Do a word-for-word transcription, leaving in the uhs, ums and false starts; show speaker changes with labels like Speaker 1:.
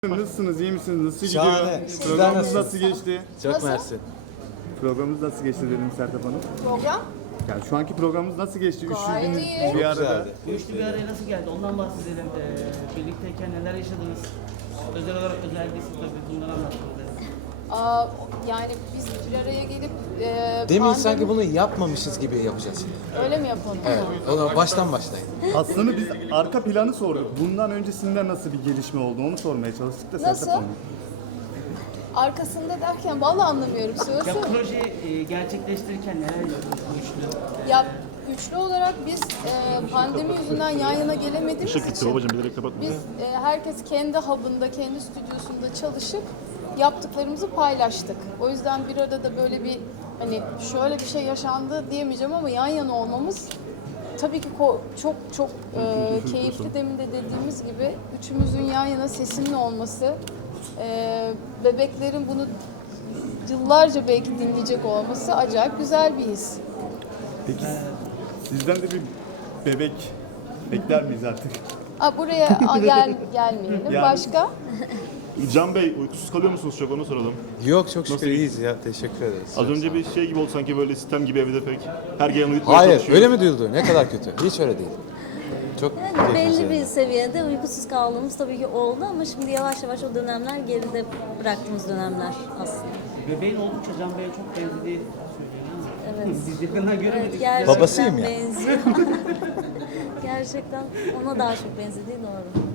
Speaker 1: Nasılsınız, iyi misiniz? Nasıl
Speaker 2: Şahane.
Speaker 1: gidiyor?
Speaker 2: Sizler
Speaker 1: Programımız
Speaker 2: nasılsınız?
Speaker 1: nasıl geçti?
Speaker 2: Çok
Speaker 3: Nasıl?
Speaker 2: mersi.
Speaker 1: Programımız nasıl geçti dedim Sertab Hanım.
Speaker 3: Program
Speaker 1: Yani şu anki programımız nasıl geçti?
Speaker 3: Gayet
Speaker 1: Üçlü
Speaker 3: iyi.
Speaker 1: bir
Speaker 2: Çok
Speaker 1: arada.
Speaker 2: güzeldi.
Speaker 4: Bu üçlü bir araya nasıl geldi? Ondan bahsedelim. Ee, birlikteyken neler yaşadınız? Özel olarak özel değilsin tabii. Bunları anlattınız.
Speaker 3: Aa, yani biz bir araya gelip e,
Speaker 2: Demin
Speaker 3: pandemi-
Speaker 2: sanki bunu yapmamışız gibi yapacağız.
Speaker 3: öyle mi yapalım?
Speaker 2: Evet. O zaman baştan başlayın.
Speaker 1: Aslında biz arka planı sorduk. Bundan öncesinde nasıl bir gelişme oldu onu sormaya çalıştık da Sertab
Speaker 3: Nasıl?
Speaker 1: Hanım.
Speaker 3: Arkasında derken vallahi anlamıyorum sorusu.
Speaker 4: Ya proje e, gerçekleştirirken neler yaşadınız bu üçlü?
Speaker 3: Ya üçlü olarak biz e, pandemi yüzünden yan yana gelemediğimiz
Speaker 5: Işık gitti
Speaker 3: için
Speaker 5: babacığım, bilerek kapatma.
Speaker 3: biz e, herkes kendi hub'ında, kendi stüdyosunda çalışıp yaptıklarımızı paylaştık. O yüzden bir arada böyle bir hani şöyle bir şey yaşandı diyemeyeceğim ama yan yana olmamız tabii ki ko- çok çok e, keyifli. Demin de dediğimiz gibi üçümüzün yan yana sesinin olması, e, bebeklerin bunu yıllarca belki dinleyecek olması acayip güzel bir his.
Speaker 1: Peki sizden de bir bebek bekler miyiz artık?
Speaker 3: Aa, buraya a, gel gelmeyelim.
Speaker 1: Yani-
Speaker 3: Başka?
Speaker 5: Can Bey, uykusuz kalıyor musunuz çok, onu soralım.
Speaker 2: Yok çok şükür
Speaker 5: Nasıl?
Speaker 2: iyiyiz ya. Teşekkür ederiz.
Speaker 5: Az önce bir şey gibi oldu sanki, böyle sistem gibi evde pek. Her gelen uyutmaya
Speaker 2: Hayır
Speaker 5: çalışıyor.
Speaker 2: öyle mi duyuldu? Ne kadar kötü. Hiç öyle değil. Çok
Speaker 6: Yani
Speaker 2: keyifli
Speaker 6: belli
Speaker 2: yani.
Speaker 6: bir seviyede uykusuz kaldığımız tabii ki oldu ama şimdi yavaş yavaş o dönemler geride bıraktığımız dönemler aslında.
Speaker 4: Bebeğin oldukça Can Bey'e çok benzediği söyleniyor ama
Speaker 6: Evet.
Speaker 4: biz yakından göremedik.
Speaker 6: Evet, gerçekten
Speaker 2: Babasıyım ya.
Speaker 6: benziyor. Gerçekten ona daha çok benzediği doğru.